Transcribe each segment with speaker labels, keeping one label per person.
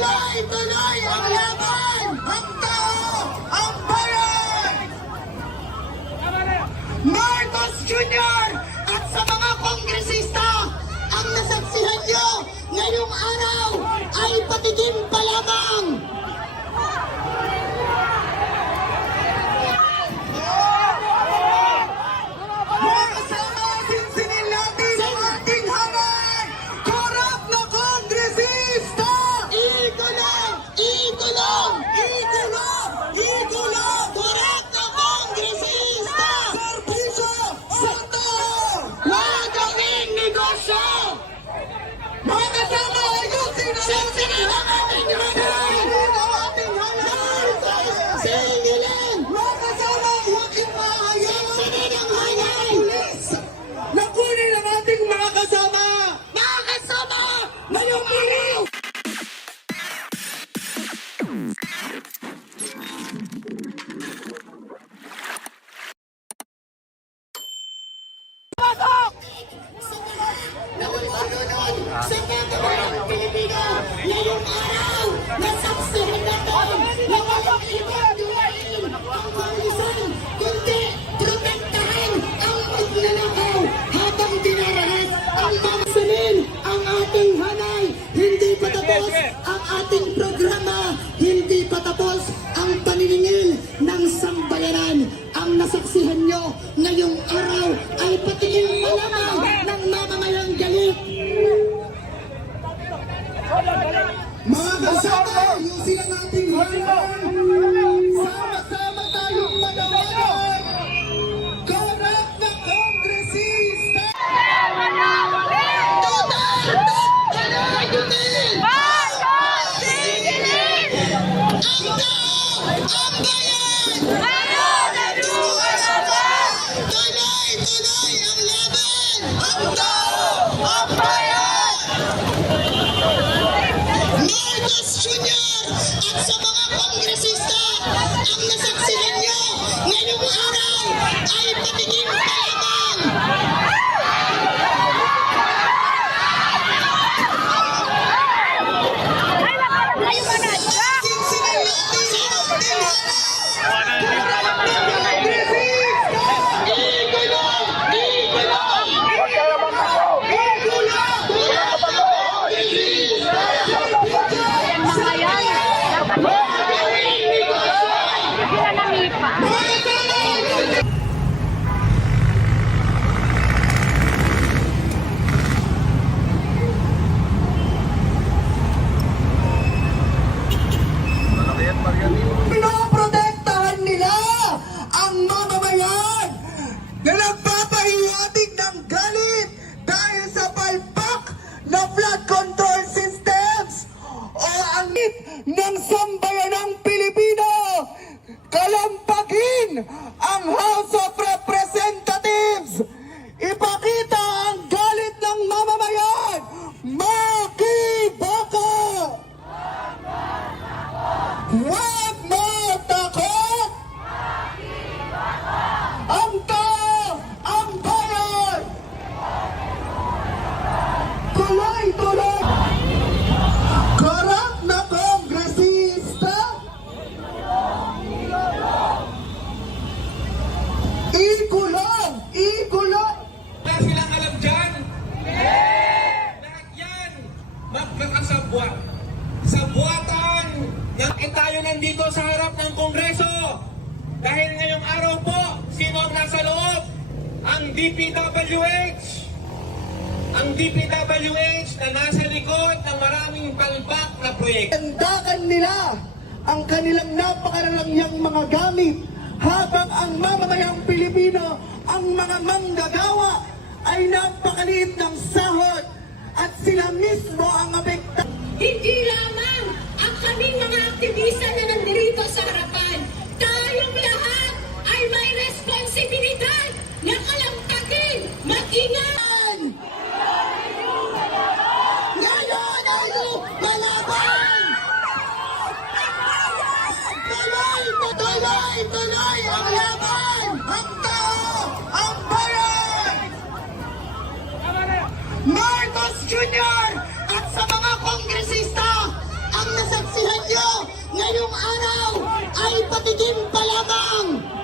Speaker 1: Tuloy-tuloy ang laban! Ang tao! Ang bayan! Marcos Jr. at sa mga kongresista ang nasaksihan nyo ngayong araw ay patikim pa lamang! Ay patingin pa o ang ng sambayanang Pilipino. Kalampagin ang House of
Speaker 2: nasa loob? Ang DPWH. Ang DPWH na nasa likod ng maraming palpak na proyekto.
Speaker 1: Tandakan nila ang kanilang napakalalangyang mga gamit habang ang mamamayang Pilipino, ang mga manggagawa ay napakaliit ng sahod at sila mismo ang apekta.
Speaker 3: Hindi lamang ang kaming mga aktivista na nandito sa harapan. Tingnan!
Speaker 1: Ngayon ay palaban! Tuloy, tuloy, tuloy ang laban! Ang tao, ang bayan! Marcos Jr. at sa mga kongresista, ang nasaksihan nyo ngayong araw ay patikim pa lamang!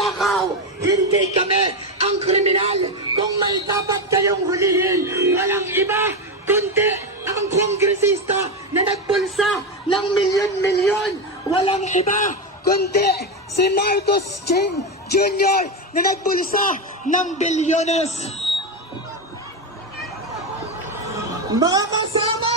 Speaker 1: magnanakaw. Hindi kami ang kriminal. Kung may dapat kayong hulihin, walang iba kundi ang kongresista na nagbulsa ng milyon-milyon. Walang iba kundi si Marcos Jim Jr. na nagbulsa ng bilyones.
Speaker 4: Mga kasama!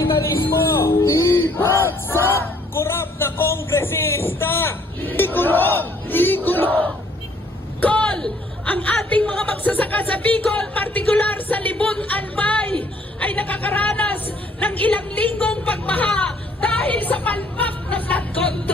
Speaker 2: kapitalismo.
Speaker 4: Ibagsak!
Speaker 2: Korap na kongresista.
Speaker 4: Ikulong! Ikulong!
Speaker 5: Call ang ating mga magsasaka sa Bicol, partikular sa Libon Albay, ay nakakaranas ng ilang linggong pagbaha dahil sa palpak na flood.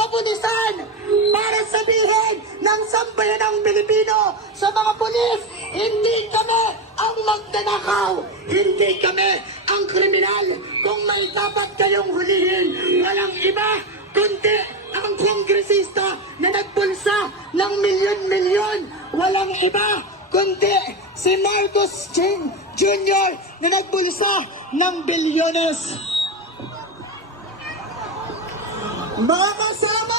Speaker 1: kapulisan para sabihin ng sambayan ng Pilipino sa mga pulis, hindi kami ang magdanakaw, hindi kami ang kriminal. Kung may dapat kayong hulihin, walang iba kundi ang kongresista na nagpulsa ng milyon-milyon, walang iba kundi si Marcos Ching Jr. na nagpulsa ng bilyones. Mga kasama